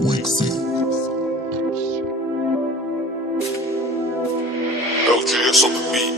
Wixie. LJS on the beat.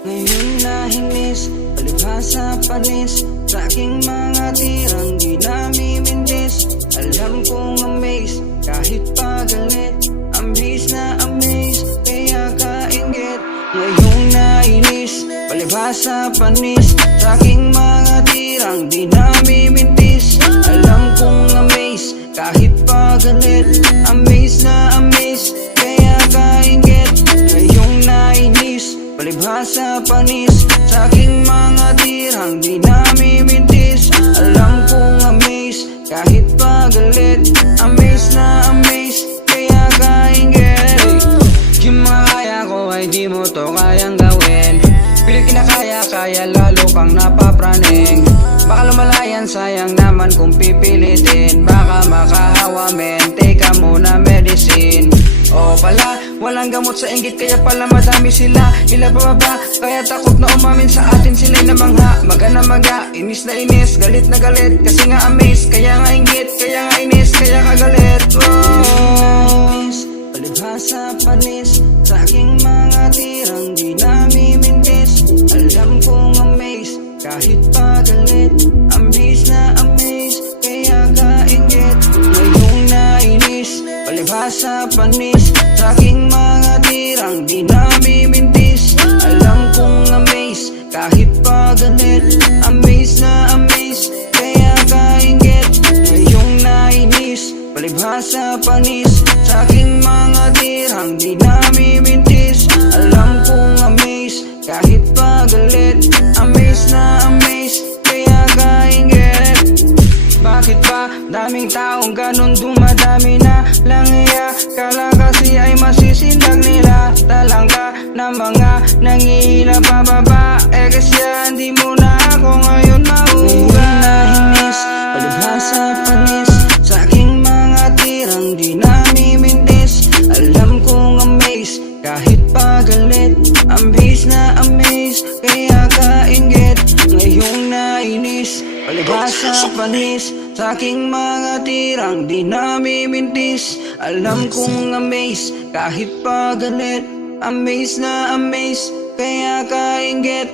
Ngayon nahinis, palibhasa panis sa aking mga tirang di namimindis. Alam kong amaze, kahit pagalit, amaze na amaze, kaya kainggit. Ngayong nainis, palibhasa panis sa aking mga tirang di namimindis. Alam kong amaze, kahit pagalit, amaze na amaze, kaya kainggit. Ngayong nainis, palibhasa panis sa aking mga tirang di namimindis. Alam kong amaze, kahit pagalit, amaze na amaze, kaya kainggit. Yung mga kaya ko ay di mo to kayang gawin. Pilit kinakaya, kaya lalo kang napapraning. Baka lumalayan, sayang naman kung pipilitin. Baka makahawa men, take ka muna medicine. O pala, walang gamot sa inggit, kaya pala madami sila. Ila bababa, kaya takot na umamin sa atin sila'y namangha. Maga na maga, inis na inis, galit na galit, kasi nga amaze, kaya nga inggit, kaya nga inis, kaya kagalit. Palibhasa panis sa aking mga tirang di namimindis. Alam kong amaze, kahit pagalit, amaze na amaze, kaya kainggit. Ngayong nainis, palibhasa panis sa aking mga tirang di namimindis. Alam kong amaze, kahit pagalit, amaze na amaze, kaya kainggit. Ngayong nainis, palibhasa panis sa aking mga tirang di namimindis. Alam kong amaze, kahit pagalit, amaze na amaze, kaya kainggit. Bakit ba daming taong ganun dumadami na lang iya? Kala kasi ay masisindag nila. Talangka na mga nangihila pababa, kasi hindi mo na ako ngayon mahuga. Nahinis, palibhasa panis sa aking mga tirang di namimindis. Alam kong amaze, kahit pagalit, amaze na amaze, kaya kainggit. Ngayong nainis, palibhasa panis sa aking mga tirang di namimindis. Alam kong amaze, kahit pagalit, amaze na amaze, kaya kainggit.